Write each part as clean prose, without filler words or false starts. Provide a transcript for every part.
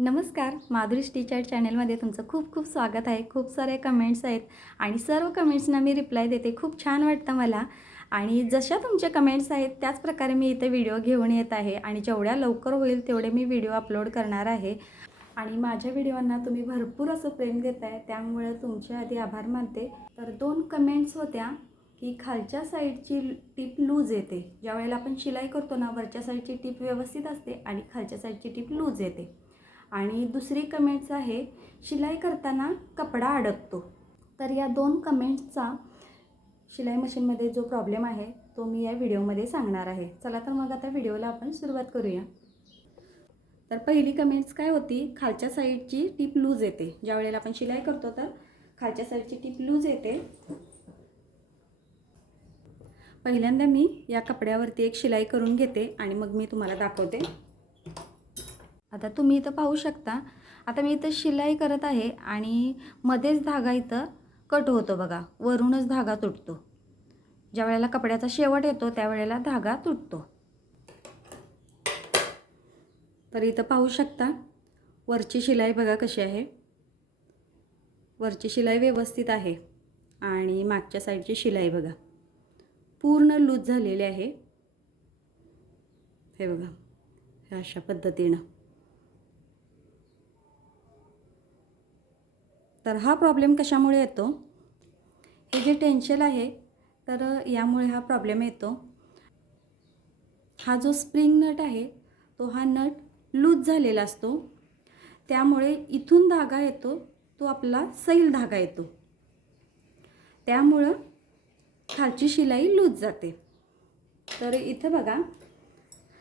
नमस्कार, माधुरी स्टिच चॅनलमध्ये तुमचं खूप खूप स्वागत आहे. खूप सारे कमेंट्स आहेत आणि सर्व कमेंट्सना मी रिप्लाय देते. खूप छान वाटतं मला आणि जशा तुमच्या कमेंट्स आहेत त्याच प्रकारे मी इथे व्हिडिओ घेऊन येत आहे आणि जेवढ्या लवकर होईल तेवढे मी व्हिडिओ अपलोड करणार आहे. आणि माझ्या व्हिडिओंना तुम्ही भरपूर असं प्रेम देताय, त्यामुळे तुमचे आधी आभार मानते. तर 2 कमेंट्स होत्या की खालच्या साईडची टीप लूज येते. ज्यावेळेला आपण शिलाई करतो ना, वरच्या साईडची टीप व्यवस्थित असते आणि खालच्या साईडची टीप लूज येते. आणि दुसरी कमेंट्स आहे शिलाई करताना कपडा अडकतो. तर या 2 कमेंट्सचा शिलाई मशीनमध्ये जो प्रॉब्लेम आहे तो मी या व्हिडिओमध्ये सांगणार आहे. चला तर मग आता व्हिडिओला आपण सुरुवात करूया. तर पहिली कमेंट्स काय होती, खालच्या साईडची टीप लूज येते. ज्या वेळेला आपण शिलाई करतो तर खालच्या साईडची टीप लूज येते. पहिल्यांदा मी या कपड्यावरती एक शिलाई करून घेते आणि मग मी तुम्हाला दाखवते. आता तुम्ही इथं पाहू शकता. आता मी इथं शिलाई करत आहे आणि मध्येच धागा इथं कट होतो बघा, वरूनच धागा तुटतो. ज्या वेळेला कपड्याचा शेवट येतो त्यावेळेला धागा तुटतो. तर इथं पाहू शकता वरची शिलाई बघा कशी आहे. वरची शिलाई व्यवस्थित आहे आणि मागच्या साईडची शिलाई बघा पूर्ण लूज झालेली आहे. हे बघा हे अशा पद्धतीनं. तर हा प्रॉब्लेम कशामुळे येतो, हे जे टेन्शन आहे तर यामुळे हा प्रॉब्लेम येतो. हा जो स्प्रिंग नट आहे तो हा नट लूज झालेला असतो, त्यामुळे इथून धागा येतो तो आपला सैल धागा येतो, त्यामुळं खालची शिलाई लूज जाते. तर इथं बघा.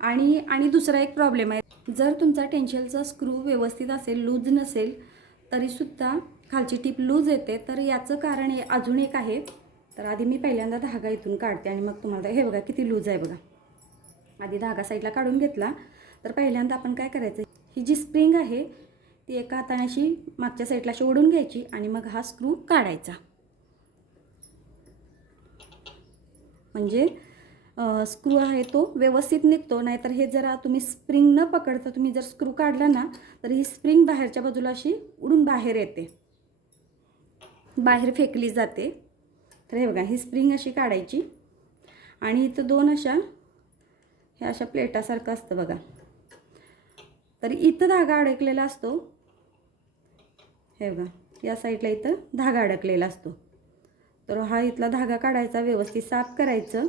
आणि दुसरा एक प्रॉब्लेम आहे, जर तुमचा टेन्शनचा स्क्रू व्यवस्थित असेल, लूज नसेल तरीसुद्धा खालची टीप लूज येते. तर याचं कारण अजून एक आहे. तर आधी मी पहिल्यांदा धागा इथून काढते आणि मग तुम्हाला हे बघा किती लूज आहे बघा. आधी धागा साईडला काढून घेतला. तर पहिल्यांदा आपण काय करायचं, ही जी स्प्रिंग आहे ती एका हाताने अशी मागच्या साईडला अशी ओढून घ्यायची आणि मग हा स्क्रू काढायचा. म्हणजे स्क्रू आहे तो व्यवस्थित निघतो. नाहीतर हे जरा तुम्ही स्प्रिंग न पकडता तुम्ही जर स्क्रू काढला ना तर ही स्प्रिंग बाहेरच्या बाजूला अशी उडून बाहेर येते, बाहेर फेकली जाते. तर हे बघा ही स्प्रिंग अशी काढायची आणि इथं 2 अशा ह्या अशा प्लेटासारखं असतं बघा. तर इथं धागा अडकलेला असतो. हे बघा या साईडला इथं धागा अडकलेला असतो. तर हा इथला धागा काढायचा, व्यवस्थित साफ करायचं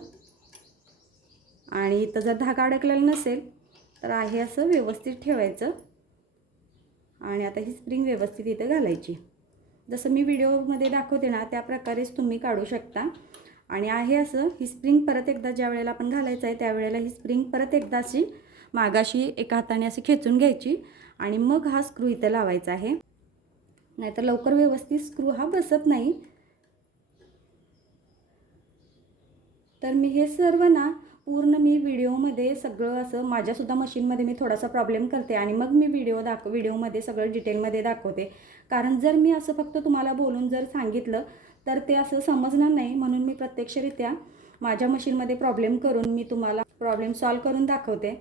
आणि इथं जर धागा अडकलेला नसेल तर आहे असं व्यवस्थित ठेवायचं आणि आता ही स्प्रिंग व्यवस्थित इथं घालायची. जसं मी व्हिडिओमध्ये दाखवते ना त्या प्रकारेच तुम्ही काढू शकता. आणि आहे असं ही स्प्रिंग परत एकदा ज्या वेळेला आपण घालायचं आहे त्यावेळेला ही स्प्रिंग परत एकदा अशी मागाशी एका हाताने अशी खेचून घ्यायची आणि मग हा स्क्रू इथं लावायचा आहे. नाहीतर लवकर व्यवस्थित स्क्रू हा बसत नाही. तर मी हे सर्व ना पूर्ण मी व्हिडिओमध्ये सगळं असं माझ्यासुद्धा मशीनमध्ये मी थोडासा प्रॉब्लेम करते आणि मग मी व्हिडिओमध्ये सगळं डिटेलमध्ये दाखवते. कारण जर मी असं फक्त तुम्हाला बोलून जर सांगितलं तर ते असं समजणार नाही. म्हणून मी प्रत्यक्षरित्या माझ्या मशीनमध्ये प्रॉब्लेम करून मी तुम्हाला प्रॉब्लेम सॉल्व करून दाखवते.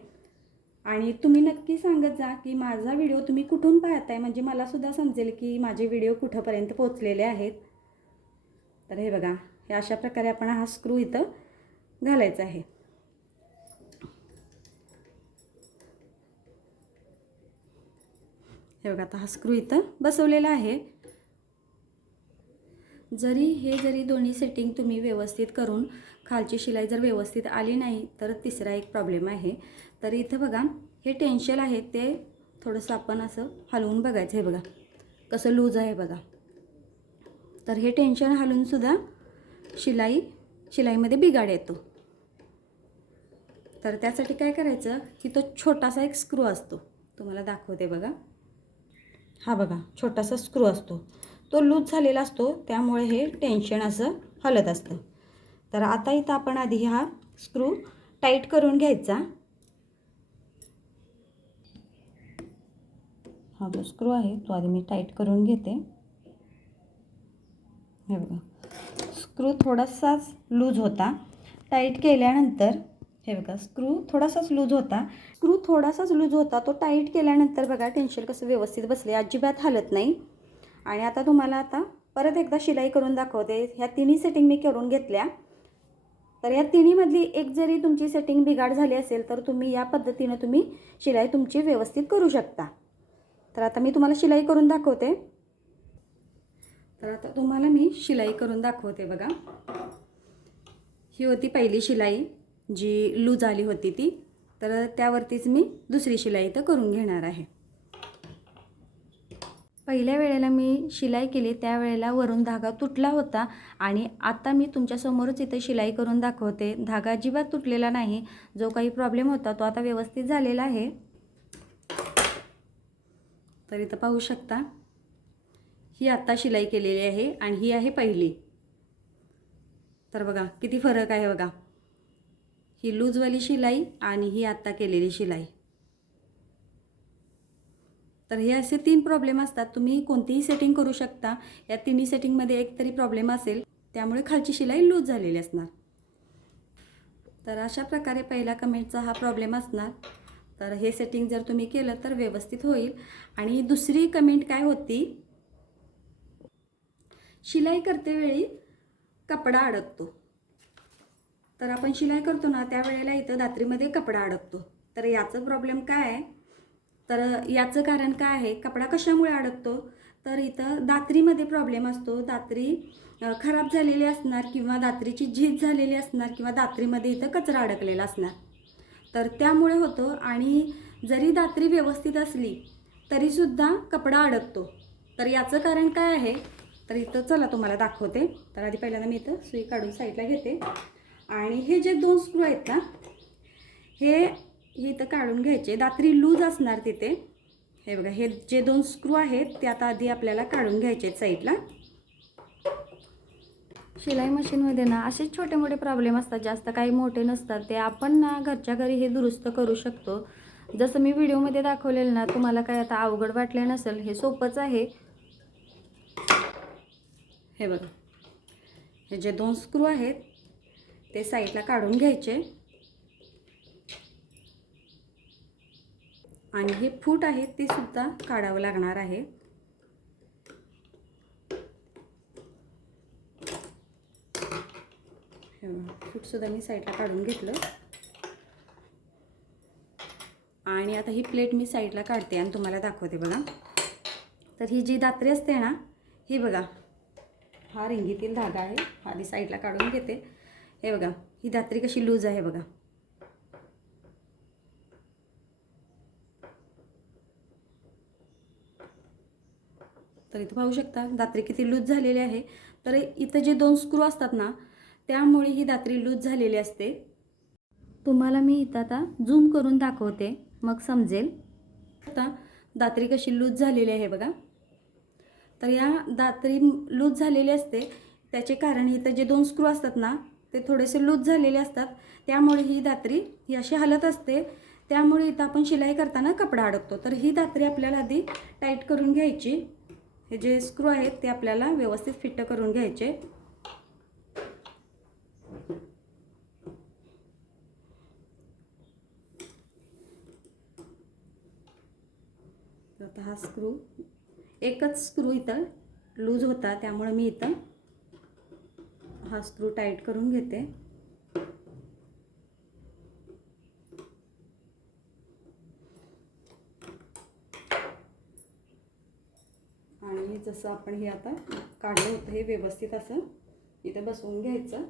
आणि तुम्ही नक्की सांगत जा की माझा व्हिडिओ तुम्ही कुठून पाहताय, म्हणजे मलासुद्धा समजेल की माझे व्हिडिओ कुठंपर्यंत पोहोचलेले आहेत. तर हे बघा हे अशा प्रकारे आपण हा स्क्रू इथं घालायचा आहे. हे बघा आता हा स्क्रू इथं बसवलेला आहे. जरी दोन्ही सेटिंग तुम्ही व्यवस्थित करून खालची शिलाई जर व्यवस्थित आली नाही तर तिसरा एक प्रॉब्लेम आहे. तर इथं बघा हे टेन्शन आहे ते थोडंसं आपण असं हलवून बघायचं. हे बघा कसं लूज आहे बघा. तर हे टेन्शन हलवूनसुद्धा शिलाईमध्ये बिघाड येतो. तर त्यासाठी काय करायचं की तो छोटासा एक स्क्रू असतो, तुम्हाला दाखवते बघा. हा बघा छोटासा स्क्रू असतो, तो लूज झालेला असतो, त्यामुळे हे टेन्शन असं हलत असतं. तर आता इथं आपण आधी हा स्क्रू टाईट करून घ्यायचा. हा जो स्क्रू आहे तो आधी मी टाईट करून घेते. हे बघा स्क्रू थोडासाच लूज होता. टाईट केल्यानंतर हे बघा स्क्रू थोडासाच लूज होता. तो टाईट केल्यानंतर बघा टेन्शन कसं व्यवस्थित बसले, अजिबात हालत नाही. आणि आता तुम्हाला आता परत एकदा शिलाई करून दाखवते. ह्या तिन्ही सेटिंग मी करून घेतल्या. तर या तिन्हीमधली एक जरी तुमची सेटिंग बिघाड झाली असेल तर तुम्ही या पद्धतीने तुम्ही शिलाई तुमची व्यवस्थित करू शकता. तर आता मी तुम्हाला शिलाई करून दाखवते. बघा, ही होती पहिली शिलाई जी लूज आली होती ती. तर त्यावरतीच मी दुसरी शिलाई इथं करून घेणार आहे. पहिल्या वेळेला मी शिलाई केली त्यावेळेला वरून धागा तुटला होता आणि आता मी तुमच्यासमोरच इथे शिलाई करून दाखवते. धागा अजिबात तुटलेला नाही. जो काही प्रॉब्लेम होता तो आता व्यवस्थित झालेला आहे. तर इथं पाहू शकता, ही आत्ता शिलाई केलेली आहे आणि ही आहे पहिली. तर बघा किती फरक आहे बघा, ही लूजवाली शिलाई आणि ही आत्ता केलेली शिलाई. तर हे असे 3 प्रॉब्लेम असतात. तुम्ही कोणतीही सेटिंग करू शकता. या तिन्ही सेटिंगमध्ये एक तरी प्रॉब्लेम असेल, त्यामुळे खालची शिलाई लूज झालेली असणार. तर अशा प्रकारे पहिल्या कमेंटचा हा प्रॉब्लेम असणार. तर हे सेटिंग जर तुम्ही केलं तर व्यवस्थित होईल. आणि दुसरी कमेंट काय होती, शिलाई करतेवेळी कपडा अडकतो. तर आपण शिलाई करतो ना त्यावेळेला इथं दात्रीमध्ये कपडा अडकतो. तर याचं प्रॉब्लेम काय आहे, तर याचं कारण काय आहे, कपडा कशामुळे अडकतो, तर इथं दात्रीमध्ये प्रॉब्लेम असतो. दात्री खराब झालेली असणार किंवा दात्रीची झीज झालेली असणार किंवा दात्रीमध्ये इथं कचरा अडकलेला असणार. तर त्यामुळे होतो. आणि जरी दात्री व्यवस्थित असली तरीसुद्धा कपडा अडकतो. तर याचं कारण काय आहे, तर इथं चला तुम्हाला दाखवते. तर आधी पहिल्यांदा मी इथं सुई काढून साईडला घेते. आणि हे जे 2 स्क्रू आहेत ना, हे इथं काढून घ्यायचे. दात्री लूज असणार तिथे. हे बघा, हे जे 2 स्क्रू आहेत ते आता आधी आपल्याला काढून घ्यायचे आहेत साईडला. शिलाई मशीनमध्ये ना असे छोटे मोठे प्रॉब्लेम असतात, जास्त काही मोठे नसतात. ते आपण ना घरच्या घरी हे दुरुस्त करू शकतो. जसं मी व्हिडिओमध्ये दाखवलेलं ना, तुम्हाला काय आता अवघड वाटले नसेल, हे सोपंच आहे. हे बघा, हे जे 2 स्क्रू आहेत ते साईडला काढून घ्यायचे. आणि हे फूट आहेत ते सुद्धा काढावं लागणार आहे. फूट सुद्धा मी साईडला काढून घेतलं. आणि आता ही प्लेट मी साईडला काढते आणि तुम्हाला दाखवते बघा. तर ही जी दात्री असते ना, ही बघा, हा रिंगीतील धागा आहे. आधी साईडला काढून घेते. हे बघा, ही दात्री कशी लूज आहे बघा. तर इथं पाहू शकता दात्री किती लूज झालेली आहे. तर इथं जे 2 स्क्रू असतात ना, त्यामुळे ही दात्री लूज झालेली असते. तुम्हाला मी इथं आता झूम करून दाखवते, मग समजेल. आता दात्री कशी लूज झालेली आहे बघा. तर या दात्री लूज झालेली असते त्याचे कारण इथं जे 2 स्क्रू असतात ना, ते थोडेसे लूज झालेले असतात. त्यामुळे ही दात्री ही अशी हलत असते. त्यामुळे इथं आपण शिलाई करताना कपडा अडकतो. तर ही दात्री आपल्याला आधी टाईट करून घ्यायची. हे जे स्क्रू आहेत ते आपल्याला व्यवस्थित फिट करून घ्यायचे. आता हा स्क्रू, एकच स्क्रू इथं लूज होता त्यामुळे मी इथं हा स्क्रू टाईट करून घेते. आणि जसं आपण हे आता काढलं होतं हे व्यवस्थित असं इथं बसवून घ्यायचं.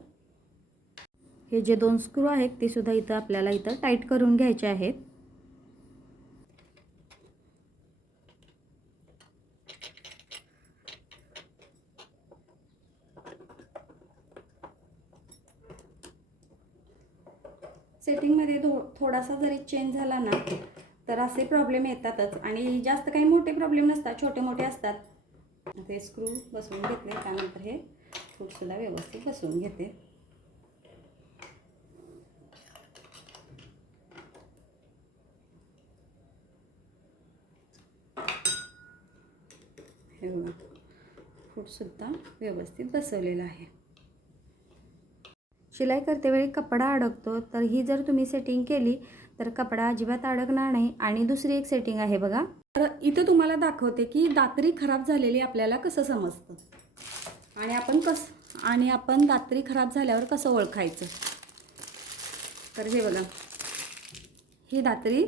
हे जे 2 स्क्रू आहेत ते सुद्धा इथं आपल्याला इथं टाईट करून घ्यायचे आहेत. सेटिंगमध्ये थोडासा जरी चेंज झाला ना तर असे प्रॉब्लेम येतातच. आणि जास्त काही मोठे प्रॉब्लेम नसतात, छोटे मोठे असतात. ते स्क्रू बसवून घेतले त्यानंतर हे फूटसुद्धा व्यवस्थित बसवून घेते. हे बघा, फूटसुद्धा व्यवस्थित बसवलेलं आहे. शिलाई करतेवेळी कपडा अडकतो, तर ही जर तुम्ही सेटिंग केली तर कपडा अजिबात अडकणार नाही. आणि दुसरी एक सेटिंग आहे बघा. तर इथं तुम्हाला दाखवते की दात्री खराब झालेली आपल्याला कसं समजतं आणि आपण दात्री खराब झाल्यावर कसं ओळखायचं. तर हे बघा, ही दात्री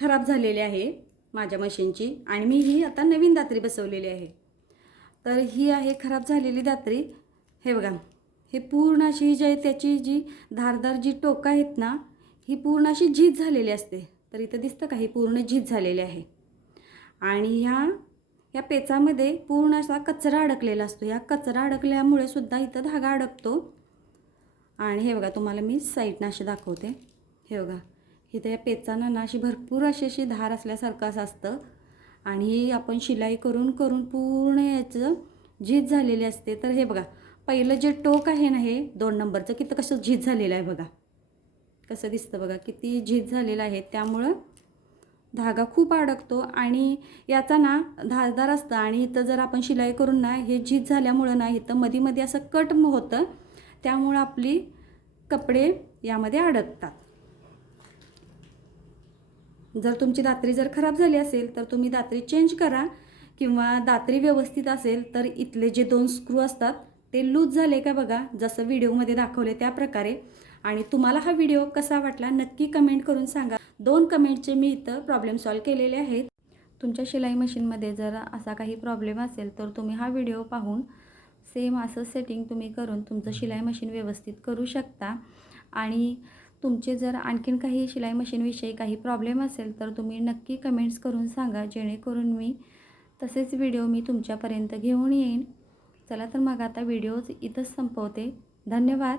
खराब झालेली आहे माझ्या मशीनची आणि मी ही आता नवीन दात्री बसवलेली आहे. तर ही आहे खराब झालेली दात्री. हे बघा, हे पूर्ण अशी त्याची जी धारदार जी टोकं आहेत ना, ही पूर्ण अशी झीज झालेली असते. तर इथं दिसतं का, ही पूर्ण झीज झालेली आहे. आणि ह्या पेचामध्ये पूर्ण असा कचरा अडकलेला असतो. या कचरा अडकल्यामुळे सुद्धा इथं धागा अडकतो. आणि हे बघा, तुम्हाला मी साईडनं अशी दाखवते. हे बघा, इथं या पेचांना ना अशी भरपूर अशी धार असल्यासारखं असं असतं. आणि आपण शिलाई करून करून पूर्ण याचं झीज झालेली असते. तर हे बघा, पहिलं जे टोक आहे ना, हे 2 नंबरचं, किती कसं झीज झालेलं आहे बघा, कसं दिसतं बघा, किती झीज झालेलं आहे. त्यामुळं धागा खूप अडकतो आणि याचा ना धारदार असतं. आणि इथं जर आपण शिलाई करून ना हे झीज झाल्यामुळं ना इथं मध्ये असं कट होतं. त्यामुळं आपली कपडे यामध्ये अडकतात. जर तुमची दात्री जर खराब झाली असेल तर तुम्ही दात्री चेंज करा, किंवा दात्री व्यवस्थित असेल तर इथले जे 2 स्क्रू असतात ते लूज झाले का बघा, जसं व्हिडिओमध्ये दाखवले त्या प्रकारे. आणि तुम्हाला हा व्हिडिओ कसा वाटला नक्की कमेंट करून सांगा. 2 कमेंटचे मी इथं प्रॉब्लेम सॉल्व केलेले आहेत. तुमच्या शिलाई मशीनमध्ये जर असा काही प्रॉब्लेम असेल तर तुम्ही हा व्हिडिओ पाहून सेम असं सेटिंग तुम्ही करून तुमचं शिलाई मशीन व्यवस्थित करू शकता. आणि तुमचे जर आणखीन काही शिलाई मशीनविषयी काही प्रॉब्लेम असेल तर तुम्ही नक्की कमेंट्स करून सांगा, जेणेकरून मी तसेच व्हिडिओ मी तुमच्यापर्यंत घेऊन येईन. चला तर मग आता व्हिडिओ इथंच संपवते. धन्यवाद.